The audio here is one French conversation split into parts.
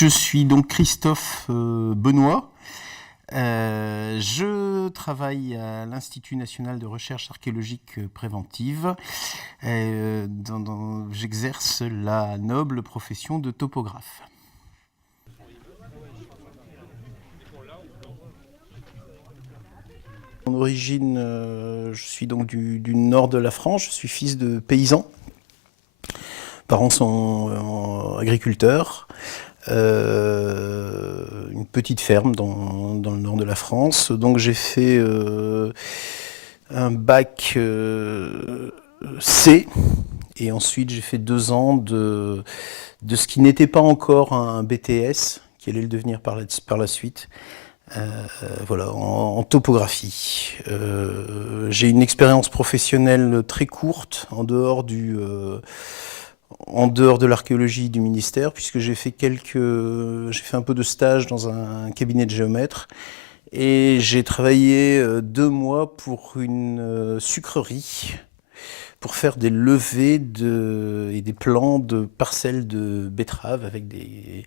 Je suis donc Christophe Benoît. Je travaille à l'Institut national de recherche archéologique préventive. J'exerce la noble profession de topographe. Mon origine, je suis donc du nord de la France. Je suis fils de paysans. Mes parents sont agriculteurs. Une petite ferme dans le nord de la France. Donc j'ai fait un bac C et ensuite j'ai fait 2 ans de ce qui n'était pas encore un BTS, qui allait le devenir par la suite. Voilà, en topographie. J'ai une expérience professionnelle très courte en dehors de l'archéologie du ministère, puisque j'ai fait un peu de stage dans un cabinet de géomètre et j'ai travaillé 2 mois pour une sucrerie pour faire des levées et des plans de parcelles de betteraves avec des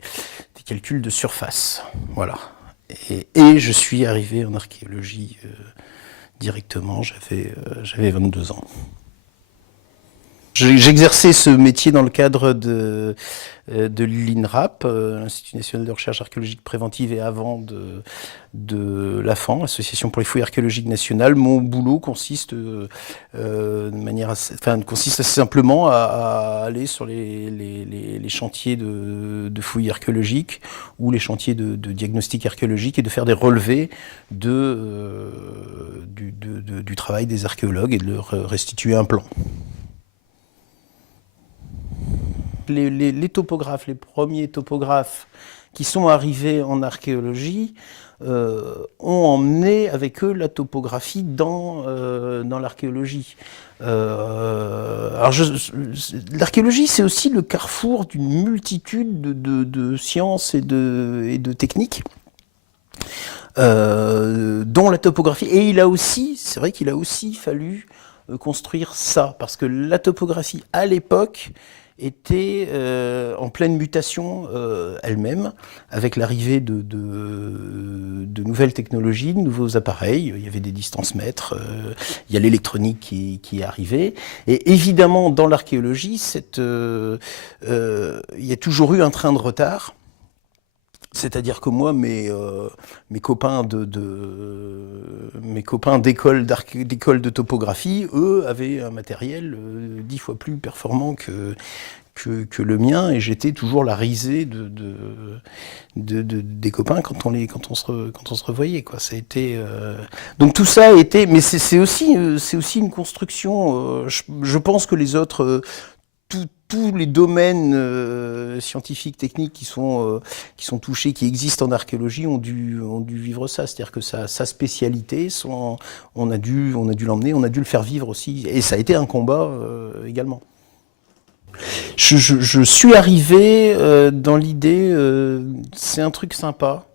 calculs de surface. Voilà. Et je suis arrivé en archéologie directement, j'avais 22 ans. J'exerçais ce métier dans le cadre de l'INRAP, l'Institut national de recherche archéologique préventive, et avant de l'AFAN, l'Association pour les fouilles archéologiques nationales. Mon boulot consiste assez simplement à aller sur les chantiers de fouilles archéologiques ou les chantiers de diagnostic archéologique et de faire des relevés du travail des archéologues et de leur restituer un plan. Les topographes, les premiers topographes qui sont arrivés en archéologie ont emmené avec eux la topographie dans l'archéologie. L'archéologie, c'est aussi le carrefour d'une multitude de sciences et de techniques, dont la topographie. Et c'est vrai qu'il a aussi fallu construire ça, parce que la topographie, à l'époque, était en pleine mutation elle-même, avec l'arrivée de nouvelles technologies, de nouveaux appareils. Il y avait des distances-mètres, il y a l'électronique qui est arrivée. Et évidemment, dans l'archéologie, il y a toujours eu un train de retard. C'est-à-dire que moi, mes copains d'école de topographie, eux, avaient un matériel 10 fois plus performant que le mien, et j'étais toujours la risée des copains quand on se revoyait, quoi. Ça a été, donc tout ça a été, mais c'est aussi une construction. Je pense que les autres tous les domaines scientifiques, techniques qui sont touchés, qui existent en archéologie, ont dû vivre ça. C'est-à-dire que sa spécialité, on a dû l'emmener, on a dû le faire vivre aussi. Et ça a été un combat également. Je suis arrivé dans l'idée, c'est un truc sympa.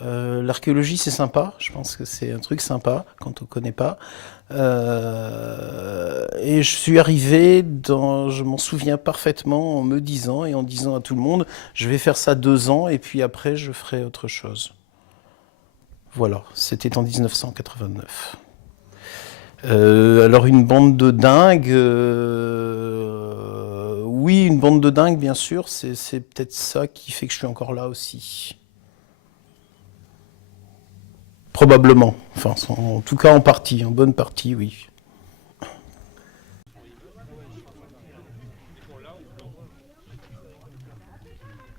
L'archéologie, c'est sympa. Je pense que c'est un truc sympa quand on ne connaît pas. Et je suis arrivé je m'en souviens parfaitement, en me disant et en disant à tout le monde, je vais faire ça 2 ans et puis après je ferai autre chose. Voilà, c'était en 1989. Alors une bande de dingues, oui, une bande de dingues, bien sûr, c'est peut-être ça qui fait que je suis encore là aussi. Probablement, enfin, en tout cas en bonne partie, oui.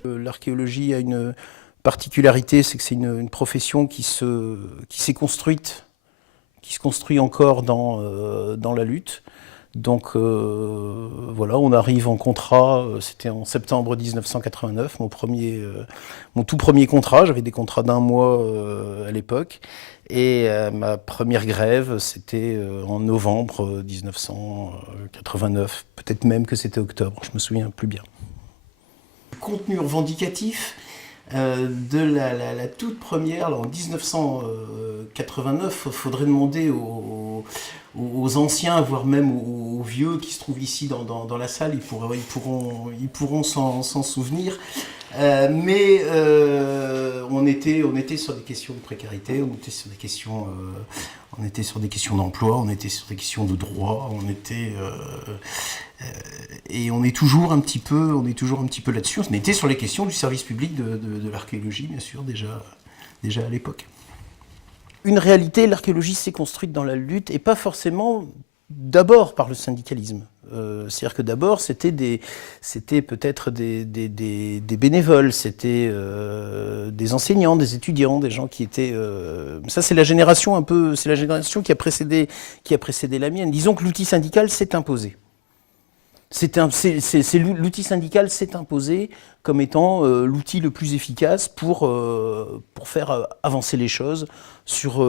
L'archéologie a une particularité, c'est que c'est une profession qui s'est construite, qui se construit encore dans la lutte. Donc voilà, on arrive en contrat, c'était en septembre 1989, mon tout premier contrat. J'avais des contrats d'1 mois à l'époque, et ma première grève, c'était en novembre 1989, peut-être même que c'était octobre, je me souviens plus bien. Contenu revendicatif de la toute première, là, en 1989, il faudrait demander aux anciens, voire même aux vieux qui se trouvent ici dans la salle, ils pourront s'en souvenir. Mais on était sur des questions de précarité, on était sur des questions, d'emploi, on était sur des questions de droit, et on est toujours un petit peu là-dessus. On était sur les questions du service public de l'archéologie, bien sûr, déjà à l'époque. Une réalité, l'archéologie s'est construite dans la lutte, et pas forcément d'abord par le syndicalisme. C'est-à-dire que d'abord, c'était peut-être des bénévoles, c'était des enseignants, des étudiants, des gens qui étaient... ça, c'est la génération qui a précédé la mienne. Disons que l'outil syndical s'est imposé. L'outil syndical s'est imposé comme étant l'outil le plus efficace pour faire avancer les choses sur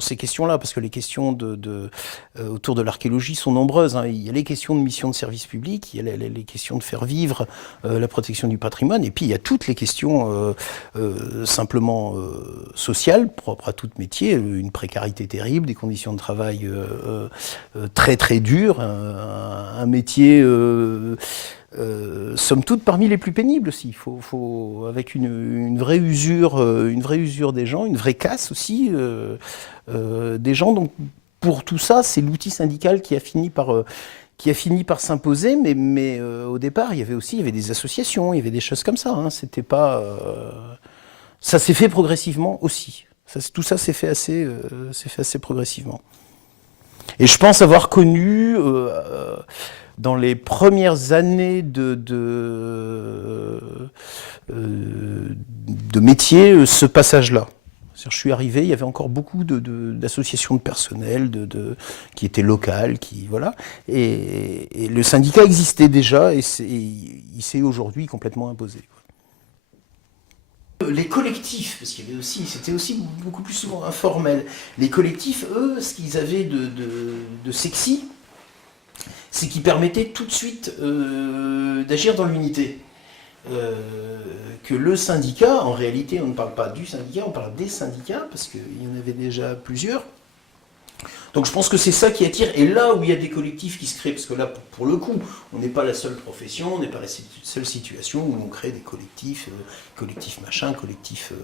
ces questions-là, parce que les questions autour de l'archéologie sont nombreuses, hein. Il y a les questions de mission de service public, il y a les questions de faire vivre la protection du patrimoine, et puis il y a toutes les questions simplement sociales, propres à tout métier, une précarité terrible, des conditions de travail très très dures, un métier... somme toute parmi les plus pénibles aussi. Avec une vraie usure des gens, une vraie casse aussi des gens. Donc pour tout ça, c'est l'outil syndical qui a fini par s'imposer. Mais au départ, il y avait des associations, il y avait des choses comme ça. Hein. C'était pas. Ça s'est fait progressivement aussi. Tout ça s'est fait assez progressivement. Et je pense avoir connu. Dans les premières années de métier, ce passage-là. Je suis arrivé, il y avait encore beaucoup d'associations de personnel qui étaient locales, voilà. Et le syndicat existait déjà et il s'est aujourd'hui complètement imposé. Les collectifs, parce qu'il y avait c'était aussi beaucoup plus souvent informel. Les collectifs, eux, ce qu'ils avaient de sexy, c'est qui permettait tout de suite d'agir dans l'unité. Que le syndicat, en réalité, on ne parle pas du syndicat, on parle des syndicats, parce qu'il y en avait déjà plusieurs. Donc je pense que c'est ça qui attire. Et là où il y a des collectifs qui se créent, parce que là, pour le coup, on n'est pas la seule profession, on n'est pas la seule situation où on crée des collectifs, collectifs machin, collectifs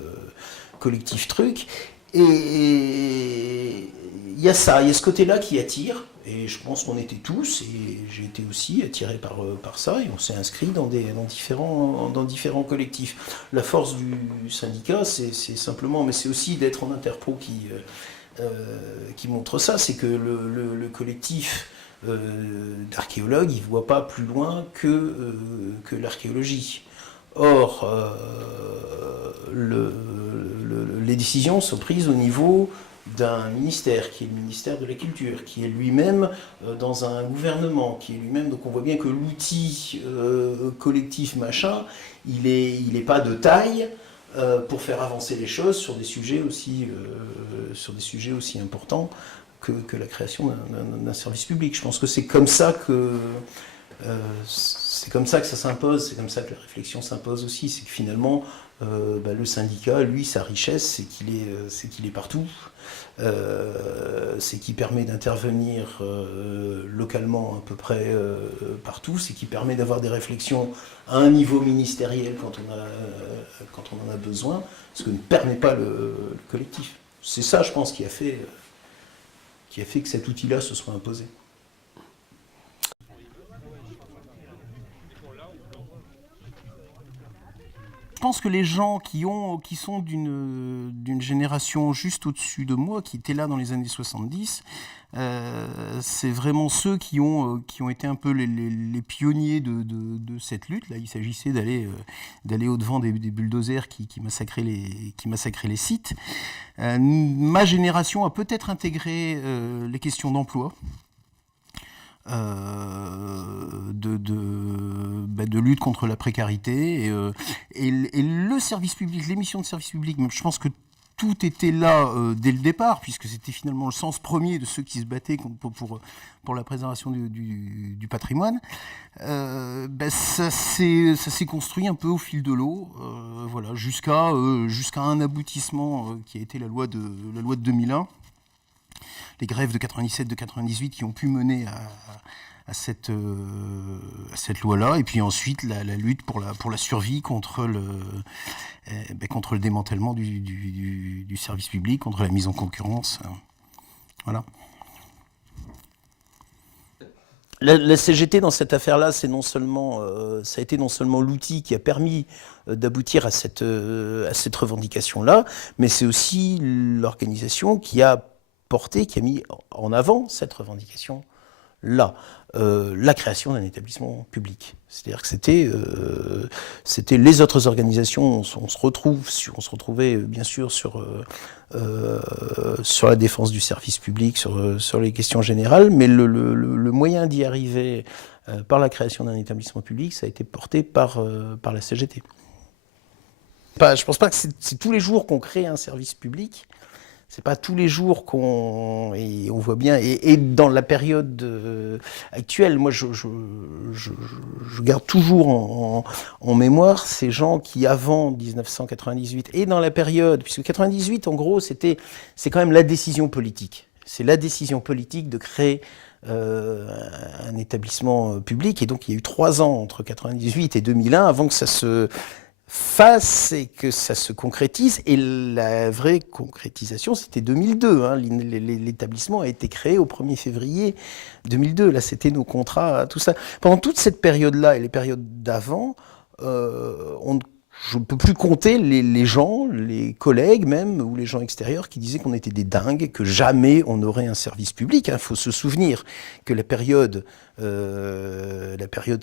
trucs. Et il y a ce côté-là qui attire, et je pense qu'on était tous, et j'ai été aussi attiré par ça, et on s'est inscrit dans différents collectifs. La force du syndicat, c'est simplement, mais c'est aussi d'être en interpro qui montre ça, c'est que le collectif d'archéologues, il ne voit pas plus loin que l'archéologie. Or, les décisions sont prises au niveau d'un ministère, qui est le ministère de la Culture, qui est lui-même dans un gouvernement, qui est lui-même... Donc on voit bien que l'outil collectif machin, il est pas de taille pour faire avancer les choses sur des sujets aussi importants que la création d'un service public. Je pense que c'est comme ça que... ça s'impose, c'est comme ça que la réflexion s'impose aussi, c'est que finalement le syndicat, lui, sa richesse, c'est qu'il est partout, c'est qu'il permet d'intervenir localement à peu près partout, c'est qu'il permet d'avoir des réflexions à un niveau ministériel quand on en a besoin, ce que ne permet pas le collectif. C'est ça, je pense, qui a fait que cet outil-là se soit imposé. Je pense que les gens qui sont d'une génération juste au-dessus de moi, qui étaient là dans les années 70, c'est vraiment ceux qui ont été un peu les pionniers de cette lutte. Là, il s'agissait d'aller au-devant des bulldozers qui massacraient les sites. Ma génération a peut-être intégré les questions d'emploi. De lutte contre la précarité et le service public, les missions de service public, je pense que tout était là dès le départ, puisque c'était finalement le sens premier de ceux qui se battaient pour la préservation du patrimoine. Ça s'est construit un peu au fil de l'eau, voilà, jusqu'à un aboutissement qui a été la loi de 2001. les grèves de 97, de 98 qui ont pu mener à cette loi-là, et puis ensuite la lutte pour la survie contre le démantèlement du service public, contre la mise en concurrence. Voilà. La CGT dans cette affaire-là, ça a été non seulement l'outil qui a permis d'aboutir à cette revendication-là, mais c'est aussi l'organisation qui a mis en avant cette revendication-là. La création d'un établissement public. C'est-à-dire que c'était les autres organisations, on se retrouvait bien sûr sur la défense du service public, sur les questions générales, mais le moyen d'y arriver par la création d'un établissement public, ça a été porté par la CGT. Je ne pense pas que c'est tous les jours qu'on crée un service public. C'est pas tous les jours et on voit bien, et dans la période actuelle, moi je garde toujours en mémoire ces gens qui, avant 1998, et dans la période, puisque 98 en gros c'est quand même la décision politique. C'est la décision politique de créer un établissement public, et donc il y a eu 3 ans entre 98 et 2001 avant que ça se fasse et que ça se concrétise, et la vraie concrétisation c'était 2002, hein. L'établissement a été créé au 1er février 2002, là c'était nos contrats, tout ça. Pendant toute cette période-là et les périodes d'avant, je ne peux plus compter les gens, les collègues même, ou les gens extérieurs qui disaient qu'on était des dingues, que jamais on aurait un service public. Il faut se souvenir que la période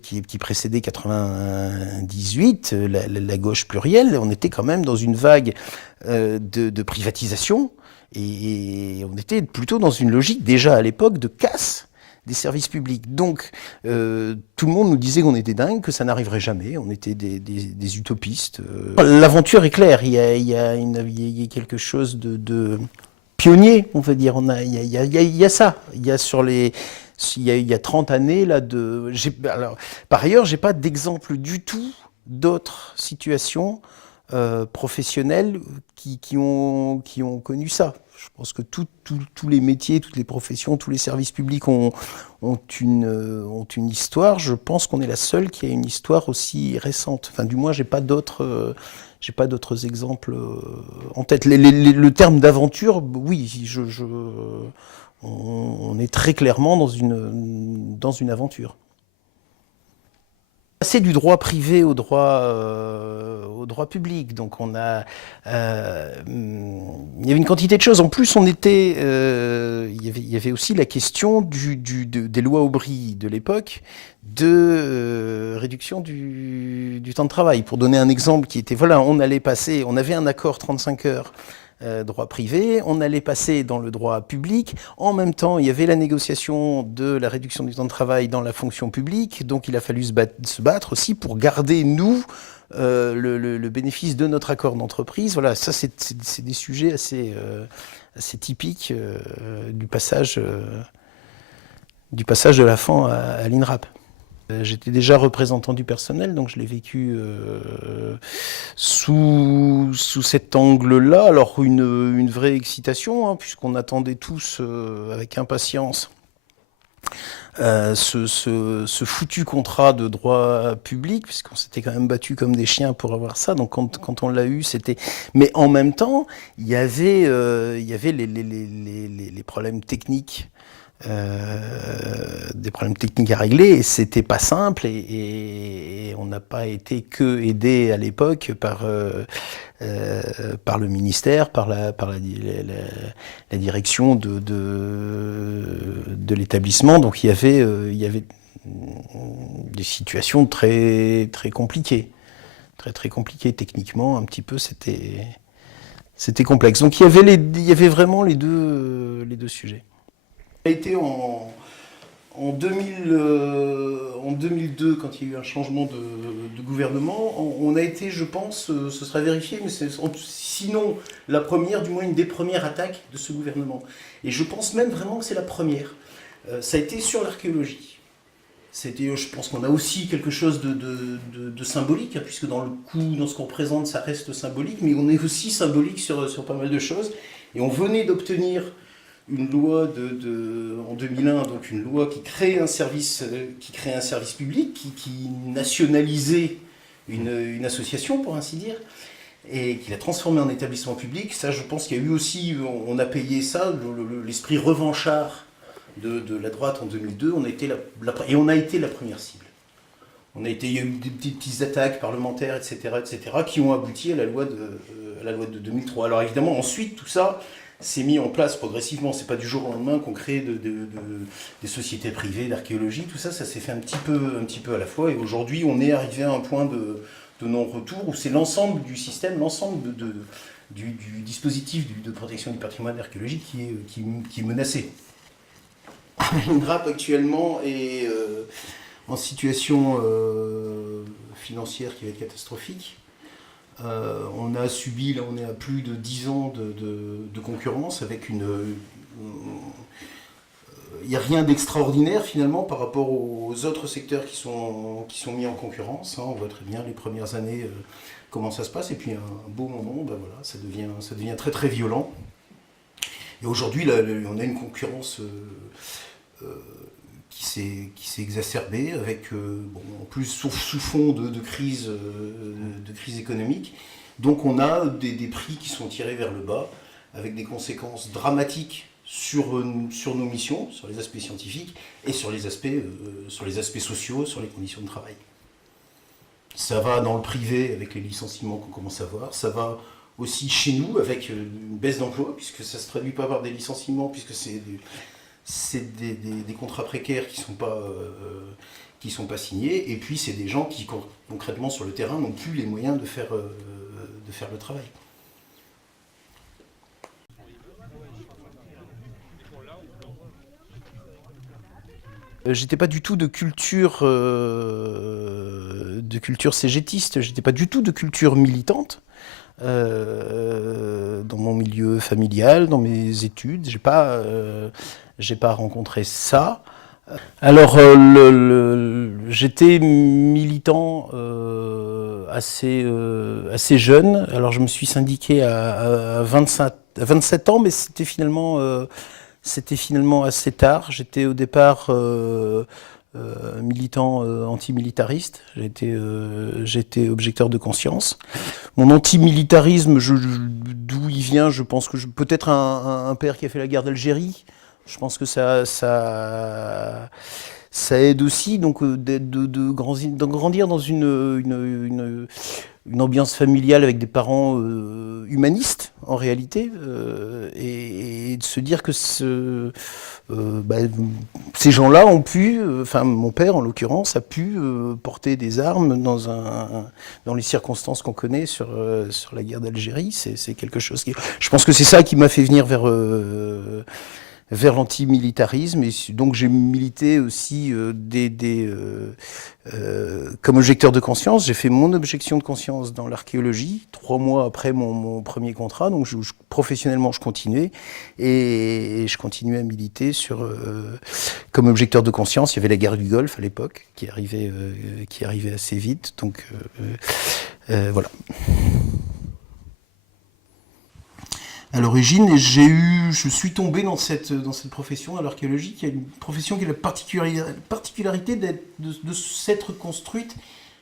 qui précédait 98, la gauche plurielle, on était quand même dans une vague de privatisation, et on était plutôt dans une logique déjà à l'époque de casse des services publics. Donc, tout le monde nous disait qu'on était dingue, que ça n'arriverait jamais, on était des utopistes. L'aventure est claire, il y a quelque chose de pionnier, on va dire. Il y a ça. Il y a 30 années, là, par ailleurs, j'ai pas d'exemple du tout d'autres situations professionnelles qui ont connu ça. Je pense que tous les métiers, toutes les professions, tous les services publics ont une histoire. Je pense qu'on est la seule qui a une histoire aussi récente. Enfin, du moins, j'ai pas d'autres exemples en tête. Le terme d'aventure, oui, on est très clairement dans une aventure. Passer du droit privé au droit public, donc il y avait une quantité de choses. En plus, il y avait aussi la question des lois Aubry de l'époque, de réduction du temps de travail. Pour donner un exemple qui était, voilà, on avait un accord 35 heures. Droit privé, on allait passer dans le droit public. En même temps, il y avait la négociation de la réduction du temps de travail dans la fonction publique, donc il a fallu se battre aussi pour garder, nous, le bénéfice de notre accord d'entreprise. Voilà, ça c'est des sujets assez typiques du passage de la FAN à l'INRAP. J'étais déjà représentant du personnel, donc je l'ai vécu sous cet angle-là. Alors une vraie excitation, hein, puisqu'on attendait tous avec impatience ce foutu contrat de droit public, puisqu'on s'était quand même battu comme des chiens pour avoir ça. Donc quand on l'a eu, c'était... Mais en même temps, il y avait les problèmes techniques. Des problèmes techniques à régler, et c'était pas simple, et on n'a pas été que aidé à l'époque par le ministère, par la direction de l'établissement. Donc il y avait des situations très très compliquées, très compliquées techniquement, un petit peu. C'était complexe. Donc il y avait vraiment les deux sujets. A été en 2002, quand il y a eu un changement de gouvernement, on a été, je pense, ce sera vérifié, mais sinon la première, du moins une des premières attaques de ce gouvernement. Et je pense même vraiment que c'est la première. Ça a été sur l'archéologie. Je pense qu'on a aussi quelque chose de symbolique, hein, puisque dans ce qu'on présente, ça reste symbolique, mais on est aussi symbolique sur pas mal de choses. Et on venait d'obtenir une loi en 2001, donc une loi qui crée un service public, qui nationalisait une association, pour ainsi dire, et qui l'a transformé en établissement public. Ça, je pense qu'il y a eu aussi, on a payé ça, l'esprit revanchard de la droite en 2002, et on a été la première cible. Il y a eu des petites attaques parlementaires, etc., qui ont abouti à la loi de 2003. Alors évidemment, ensuite, tout ça s'est mis en place progressivement. C'est pas du jour au lendemain qu'on crée des sociétés privées d'archéologie. Tout ça, ça s'est fait un petit peu à la fois. Et aujourd'hui, on est arrivé à un point de non-retour où c'est l'ensemble du système, l'ensemble du dispositif de protection du patrimoine archéologique qui est menacé. L'INRAP actuellement est en situation financière qui va être catastrophique. On a subi, là on est à plus de 10 ans de concurrence avec il n'y a rien d'extraordinaire finalement par rapport aux autres secteurs qui sont mis en concurrence. On voit très bien les premières années comment ça se passe, et puis un beau moment, ben voilà, ça devient très très violent. Et aujourd'hui, on a une concurrence qui s'est exacerbée avec, en plus sous fond de crise économique. Donc on a des prix qui sont tirés vers le bas, avec des conséquences dramatiques sur nos missions, sur les aspects scientifiques et sur les aspects sociaux, sur les conditions de travail. Ça va dans le privé avec les licenciements qu'on commence à voir, ça va aussi chez nous avec une baisse d'emploi, puisque ça ne se traduit pas par des licenciements, puisque c'est des contrats précaires qui sont pas signés, et puis c'est des gens qui concrètement sur le terrain n'ont plus les moyens de faire le travail. J'étais pas du tout de culture cégétiste, j'étais pas du tout de culture militante. Dans mon milieu familial, dans mes études, j'ai pas rencontré ça. Alors, j'étais militant assez jeune. Alors, je me suis syndiqué à 27 ans, mais c'était finalement assez tard. J'étais au départ militant antimilitariste. J'étais objecteur de conscience. Mon antimilitarisme, d'où il vient, je pense que peut-être un père qui a fait la guerre d'Algérie. Je pense que ça aide aussi, donc de grandir dans une ambiance familiale avec des parents humanistes, en réalité, et de se dire que ces gens-là ont pu, mon père en l'occurrence, a pu porter des armes dans les circonstances qu'on connaît sur la guerre d'Algérie. C'est quelque chose qui... Je pense que c'est ça qui m'a fait venir vers l'antimilitarisme, et donc j'ai milité aussi comme objecteur de conscience. J'ai fait mon objection de conscience dans l'archéologie 3 mois après mon premier contrat, donc professionnellement je continuais, et je continuais à militer comme objecteur de conscience. Il y avait la guerre du Golfe à l'époque qui arrivait assez vite, donc voilà. À l'origine, je suis tombé dans cette profession, à l'archéologie, qui est une profession qui a la particularité de s'être construite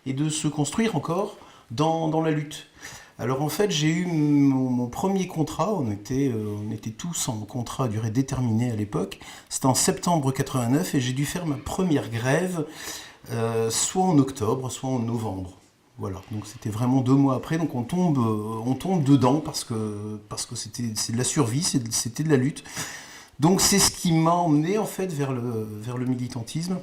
et de se construire encore dans la lutte. Alors en fait, j'ai eu mon premier contrat, on était tous en contrat à durée déterminée à l'époque, c'était en septembre 89, et j'ai dû faire ma première grève, soit en octobre, soit en novembre. Voilà, donc c'était vraiment 2 mois après, donc on tombe dedans parce que c'est de la survie, c'était de la lutte. Donc c'est ce qui m'a emmené en fait vers le militantisme.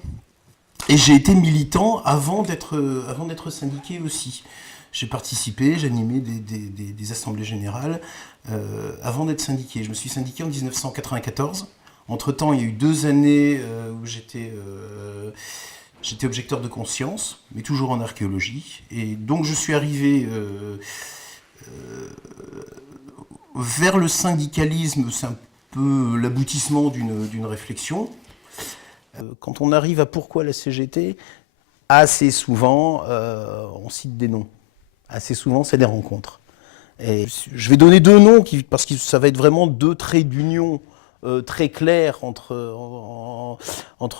Et j'ai été militant avant d'être syndiqué aussi. J'ai participé, j'animais des assemblées générales avant d'être syndiqué. Je me suis syndiqué en 1994. Entre-temps, il y a eu 2 années où j'étais objecteur de conscience, mais toujours en archéologie. Et donc je suis arrivé vers le syndicalisme, c'est un peu l'aboutissement d'une réflexion. Quand on arrive à pourquoi la CGT, assez souvent, on cite des noms. Assez souvent, c'est des rencontres. Et je vais donner 2 noms, parce que ça va être vraiment 2 traits d'union très clair entre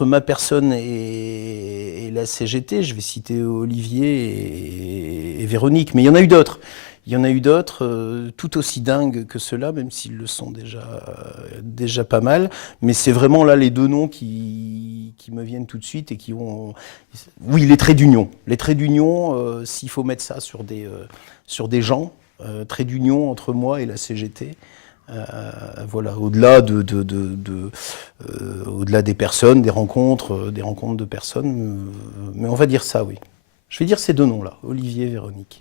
ma personne et la CGT. Je vais citer Olivier et Véronique, mais il y en a eu d'autres. Il y en a eu d'autres tout aussi dingues que ceux-là, même s'ils le sont déjà pas mal. Mais c'est vraiment là les deux noms qui me viennent tout de suite et qui ont... Oui, les traits d'union. Les traits d'union, s'il faut mettre ça sur des gens, traits d'union entre moi et la CGT. Voilà, au-delà au-delà des personnes, des rencontres de personnes, mais on va dire ça, oui. Je vais dire ces deux noms-là, Olivier et Véronique.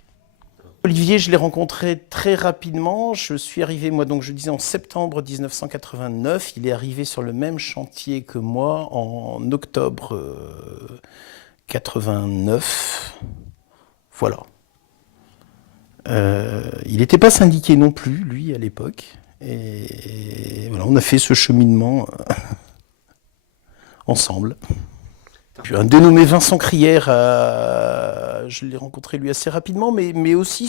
Olivier, je l'ai rencontré très rapidement. Je suis arrivé, moi, donc je disais en septembre 1989. Il est arrivé sur le même chantier que moi en octobre 89. Voilà. Il n'était pas syndiqué non plus, lui, à l'époque. Et voilà, on a fait ce cheminement ensemble. Un dénommé Vincent Crière, je l'ai rencontré lui assez rapidement, mais aussi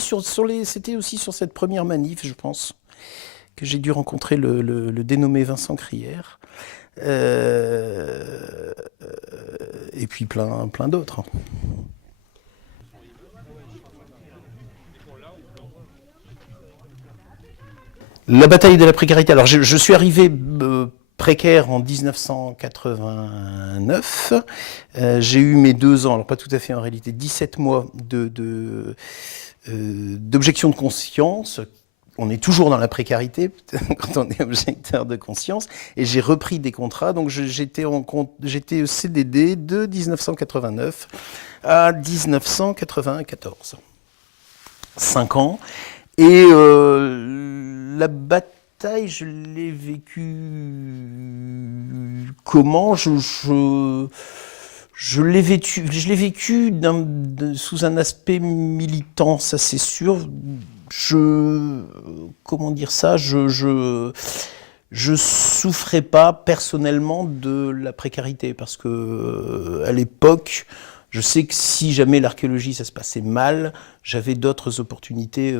c'était aussi sur cette première manif, je pense, que j'ai dû rencontrer le dénommé Vincent Crière. Et puis plein d'autres. La bataille de la précarité. Alors je suis arrivé précaire en 1989. J'ai eu mes 2 ans, alors pas tout à fait en réalité, 17 mois d'objection de conscience. On est toujours dans la précarité quand on est objecteur de conscience. Et j'ai repris des contrats. Donc j'étais au CDD de 1989 à 1994. 5 ans. Et la bataille, je l'ai vécue comment? Je l'ai vécu sous un aspect militant, ça c'est sûr. Comment dire ça? Je souffrais pas personnellement de la précarité parce que à l'époque, je sais que si jamais l'archéologie ça se passait mal, j'avais d'autres opportunités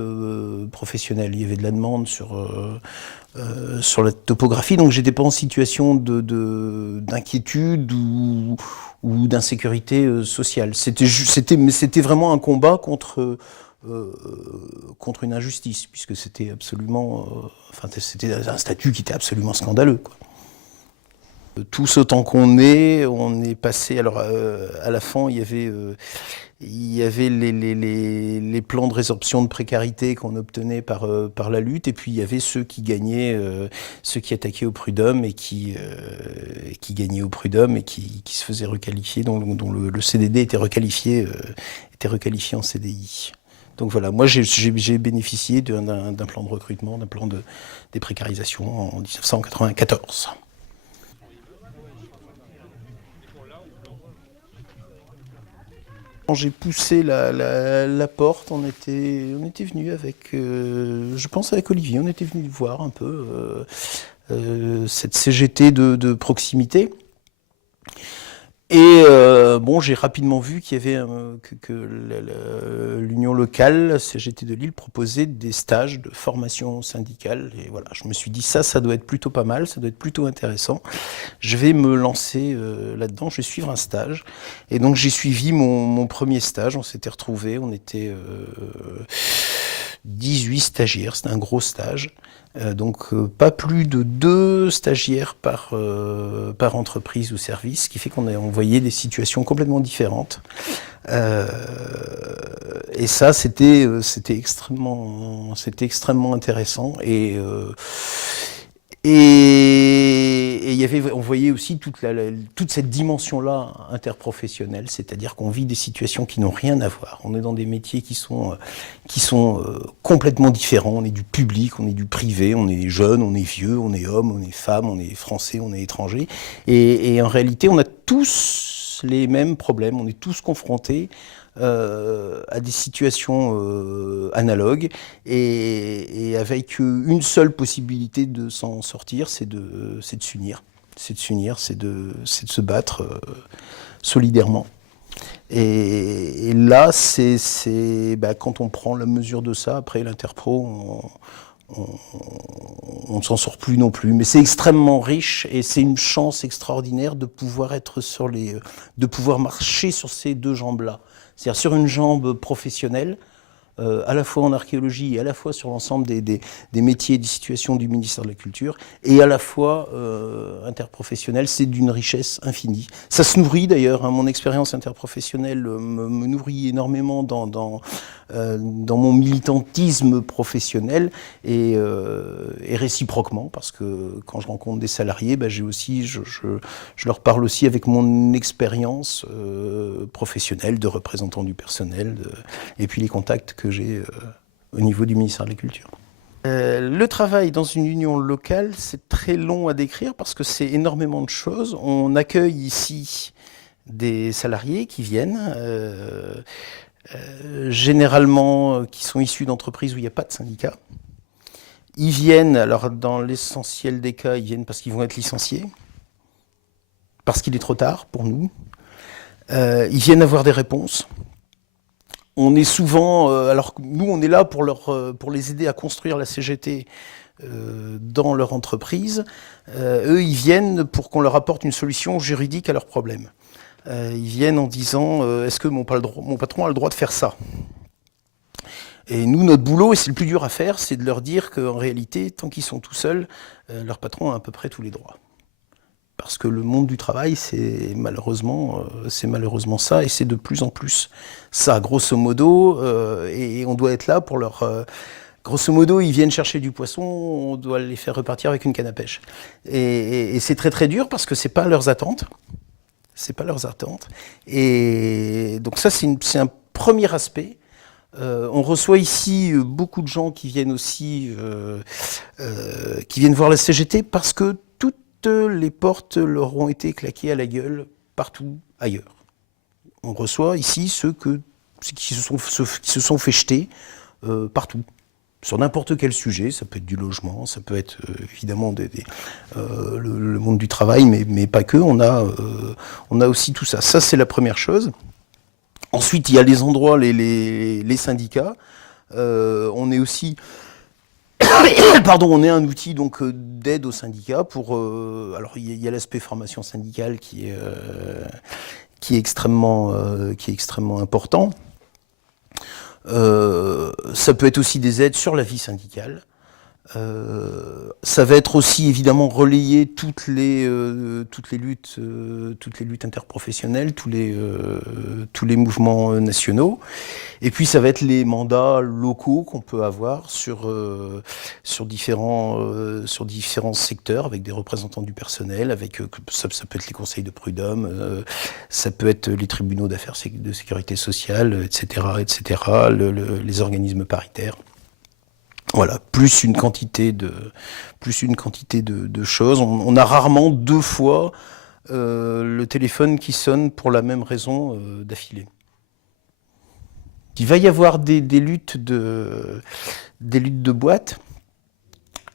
professionnelles. Il y avait de la demande sur la topographie, donc j'étais pas en situation d'inquiétude ou d'insécurité sociale. C'était vraiment un combat contre une injustice, puisque c'était absolument, c'était un statut qui était absolument scandaleux, quoi. Tous autant on est passé. Alors à la fin, il y avait les plans de résorption de précarité qu'on obtenait par la lutte, et puis il y avait ceux qui gagnaient, ceux qui attaquaient au prud'homme et qui gagnaient au prud'homme et qui se faisaient requalifier, dont le CDD était requalifié en CDI. Donc voilà, moi j'ai bénéficié d'un plan de recrutement, d'un plan de déprécarisation en 1994. Quand j'ai poussé la porte, on était venu avec, je pense avec Olivier, on était venu voir un peu cette CGT de proximité. Et bon, j'ai rapidement vu qu'il y avait que l'union locale, CGT de Lille, proposait des stages de formation syndicale. Et voilà, je me suis dit ça doit être plutôt pas mal, ça doit être plutôt intéressant. Je vais me lancer là-dedans, je vais suivre un stage. Et donc j'ai suivi mon premier stage, on s'était retrouvés, on était 18 stagiaires, c'était un gros stage. Donc pas plus de 2 stagiaires par entreprise ou service, ce qui fait on voyait des situations complètement différentes. Et ça, c'était extrêmement intéressant. Et on voyait aussi toute cette dimension-là interprofessionnelle, c'est-à-dire qu'on vit des situations qui n'ont rien à voir. On est dans des métiers qui sont complètement différents. On est du public, on est du privé, on est jeune, on est vieux, on est homme, on est femme, on est français, on est étranger. Et en réalité, on a tous les mêmes problèmes, on est tous confrontés à des situations analogues et avec une seule possibilité de s'en sortir, c'est de s'unir. C'est de s'unir, c'est de se battre solidairement. Et là, quand on prend la mesure de ça, après l'Interpro, on ne s'en sort plus non plus. Mais c'est extrêmement riche et c'est une chance extraordinaire de pouvoir être de pouvoir marcher sur ces deux jambes-là. C'est-à-dire sur une jambe professionnelle, à la fois en archéologie et à la fois sur l'ensemble des métiers et des situations du ministère de la Culture, et à la fois interprofessionnelle, c'est d'une richesse infinie. Ça se nourrit d'ailleurs, hein, mon expérience interprofessionnelle me nourrit énormément dans mon militantisme professionnel et réciproquement, parce que quand je rencontre des salariés, ben, je leur parle aussi avec mon expérience professionnelle de représentant du personnel et puis les contacts que j'ai au niveau du ministère de la Culture. Le travail dans une union locale, c'est très long à décrire parce que c'est énormément de choses. On accueille ici des salariés qui viennent, généralement qui sont issus d'entreprises où il n'y a pas de syndicat. Ils viennent, alors dans l'essentiel des cas, ils viennent parce qu'ils vont être licenciés, parce qu'il est trop tard pour nous. Ils viennent avoir des réponses. On est souvent, alors nous on est là pour les aider à construire la CGT dans leur entreprise. Eux ils viennent pour qu'on leur apporte une solution juridique à leurs problèmes. Ils viennent en disant est-ce que mon patron a le droit de faire ça? Et nous, notre boulot, et c'est le plus dur à faire, c'est de leur dire qu'en réalité, tant qu'ils sont tout seuls, leur patron a à peu près tous les droits. Parce que le monde du travail, c'est malheureusement ça, et c'est de plus en plus ça, grosso modo, et on doit être là pour leur... grosso modo, ils viennent chercher du poisson, on doit les faire repartir avec une canne à pêche. Et c'est très très dur parce que c'est pas leurs attentes. C'est pas leurs attentes. Et donc ça, c'est un premier aspect. On reçoit ici beaucoup de gens qui viennent aussi, qui viennent voir la CGT parce que toutes les portes leur ont été claquées à la gueule partout ailleurs. On reçoit ici ceux qui se sont fait jeter partout. Sur n'importe quel sujet, ça peut être du logement, ça peut être évidemment le monde du travail, mais pas que, on a aussi tout ça. Ça, c'est la première chose. Ensuite, il y a les endroits, les syndicats. On est aussi, on est un outil donc d'aide aux syndicats pour. Alors, il y a l'aspect formation syndicale qui est extrêmement important. Ça peut être aussi des aides sur la vie syndicale. Ça va être aussi évidemment relayer toutes les luttes interprofessionnelles, tous les mouvements nationaux. Et puis ça va être les mandats locaux qu'on peut avoir sur différents secteurs avec des représentants du personnel, avec ça peut être les conseils de prud'homme, ça peut être les tribunaux d'affaires de sécurité sociale, etc., les organismes paritaires. Voilà, plus une quantité de choses. On a rarement deux fois le téléphone qui sonne pour la même raison d'affilée. Il va y avoir des luttes de boîtes,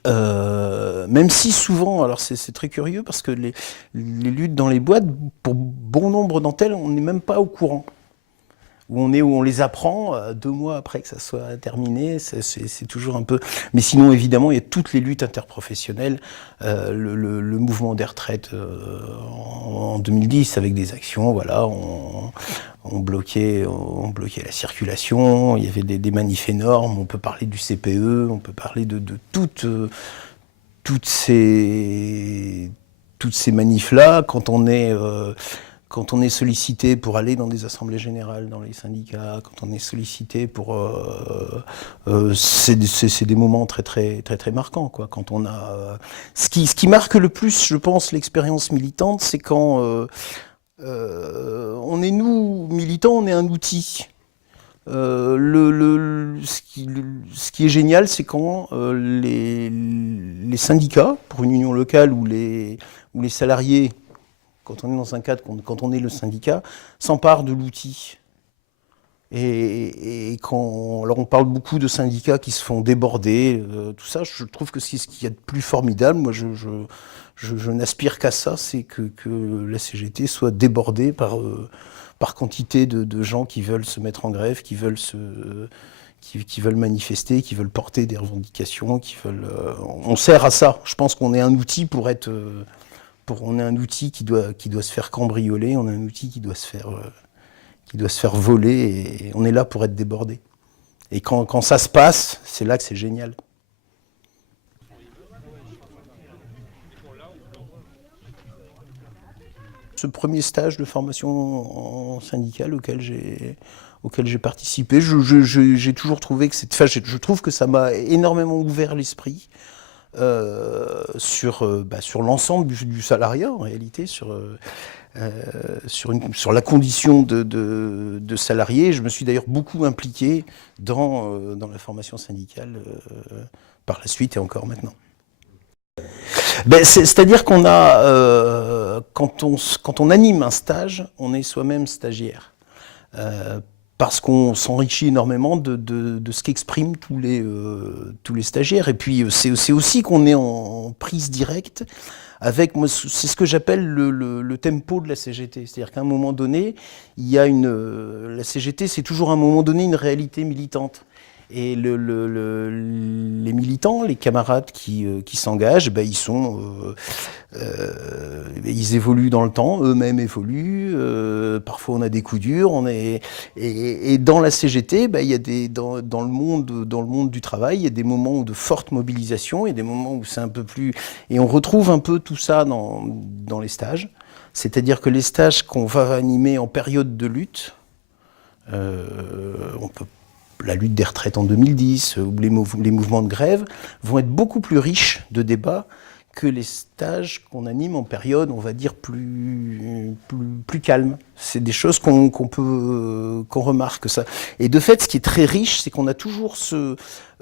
même si souvent, alors c'est très curieux parce que les luttes dans les boîtes, pour bon nombre d'entre elles, on n'est même pas au courant. Où on les apprend 2 mois après que ça soit terminé, c'est toujours un peu... Mais sinon, évidemment, il y a toutes les luttes interprofessionnelles, le mouvement des retraites en 2010 avec des actions, voilà, on bloquait la circulation, il y avait des manifs énormes, on peut parler du CPE, on peut parler de toutes ces manifs-là, quand on est sollicité pour aller dans des assemblées générales, dans les syndicats, quand on est sollicité pour... c'est des moments très, très, très, très marquants, quoi. Quand on a... Ce qui marque le plus, je pense, l'expérience militante, c'est quand on est, nous, militants, on est un outil. Ce qui est génial, c'est quand les syndicats, pour une union locale, ou les salariés, quand on est dans un cadre, quand on est le syndicat, s'empare de l'outil. Et alors on parle beaucoup de syndicats qui se font déborder, tout ça, je trouve que c'est ce qu'il y a de plus formidable. Moi, je n'aspire qu'à ça, c'est que la CGT soit débordée par quantité de gens qui veulent se mettre en grève, qui veulent qui veulent manifester, qui veulent porter des revendications, on sert à ça. Je pense qu'on est un outil on est un outil qui doit se faire cambrioler, on est un outil qui doit se faire voler, et on est là pour être débordé. Et quand ça se passe, c'est là que c'est génial. Ce premier stage de formation en syndicale auquel j'ai participé, j'ai toujours trouvé que je trouve que ça m'a énormément ouvert l'esprit sur l'ensemble du salariat en réalité, sur la condition de salarié. Je me suis d'ailleurs beaucoup impliqué dans la formation syndicale par la suite et encore maintenant. C'est-à-dire qu'on a, quand on anime un stage, on est soi-même stagiaire. Parce qu'on s'enrichit énormément de ce qu'expriment tous les stagiaires. Et puis c'est aussi qu'on est en prise directe avec, c'est ce que j'appelle le tempo de la CGT. C'est-à-dire qu'à un moment donné, la CGT, c'est toujours à un moment donné une réalité militante. Et les militants, les camarades qui s'engagent, ils évoluent dans le temps, eux-mêmes évoluent, parfois on a des coups durs, et dans la CGT, il y a dans le monde du travail, il y a des moments de forte mobilisation, et des moments où c'est un peu plus... Et on retrouve un peu tout ça dans les stages, c'est-à-dire que les stages qu'on va animer en période de lutte, la lutte des retraites en 2010, ou les mouvements de grève, vont être beaucoup plus riches de débats que les stages qu'on anime en période, on va dire, plus calme. C'est des choses qu'on remarque. Ça. Et de fait, ce qui est très riche, c'est qu'on a toujours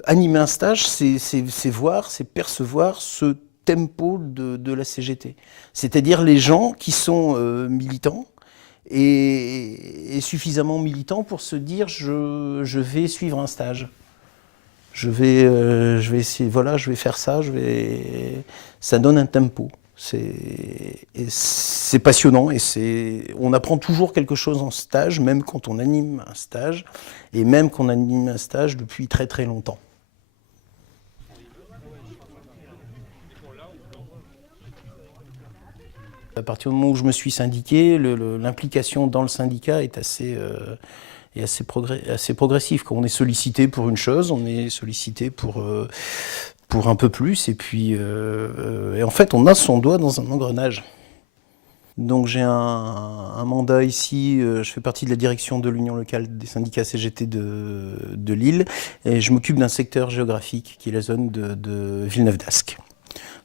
animer un stage, c'est voir, c'est percevoir ce tempo de la CGT. C'est-à-dire les gens qui sont militants, et suffisamment militant pour se dire je vais suivre un stage. Je vais essayer, voilà, je vais faire ça, ça donne un tempo. C'est passionnant, et on apprend toujours quelque chose en stage, même quand on anime un stage, et même qu'on anime un stage depuis très très longtemps. À partir du moment où je me suis syndiqué, l'implication dans le syndicat est assez progressive. Quand on est sollicité pour une chose, on est sollicité pour un peu plus, et puis et en fait on a son doigt dans un engrenage. Donc j'ai un mandat ici, je fais partie de la direction de l'Union locale des syndicats CGT de Lille, et je m'occupe d'un secteur géographique qui est la zone de Villeneuve-d'Ascq.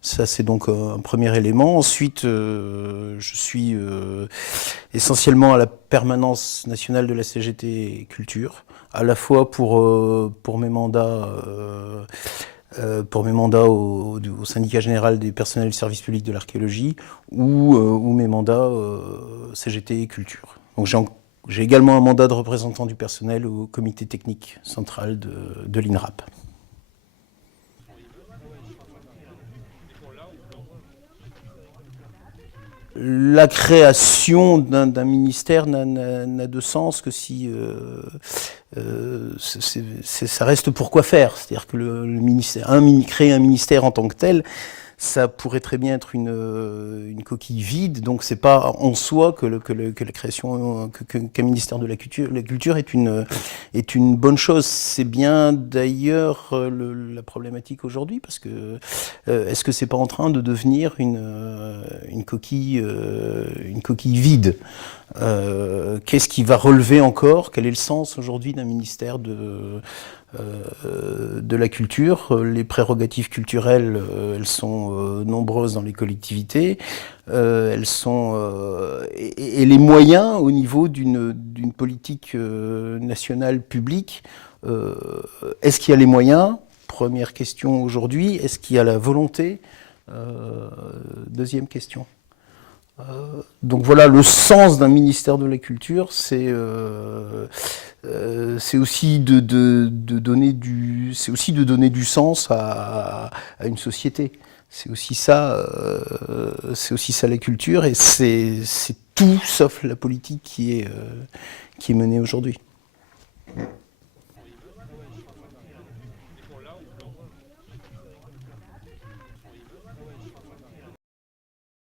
Ça, c'est donc un premier élément. Ensuite, je suis essentiellement à la permanence nationale de la CGT Culture, à la fois pour mes mandats, au syndicat général des personnels du service public de l'archéologie, ou mes mandats CGT Culture. Donc j'ai également un mandat de représentant du personnel au comité technique central de l'INRAP. La création d'un ministère n'a de sens que si ça reste pour quoi faire. C'est-à-dire que créer un ministère en tant que tel, ça pourrait très bien être une coquille vide. Donc c'est pas en soi que la création, qu'un ministère de la culture est une bonne chose. C'est bien d'ailleurs la problématique aujourd'hui, parce que est-ce que c'est pas en train de devenir une coquille vide? Qu'est-ce qui va relever encore? Quel est le sens aujourd'hui d'un ministère de la culture? Les prérogatives culturelles, elles sont nombreuses dans les collectivités, elles sont et les moyens au niveau d'une politique nationale publique. Est-ce qu'il y a les moyens? Première question aujourd'hui. Est-ce qu'il y a la volonté? Deuxième question. Donc voilà, le sens d'un ministère de la culture, c'est aussi de donner du sens à une société. C'est aussi ça la culture, et c'est tout sauf la politique qui est menée aujourd'hui.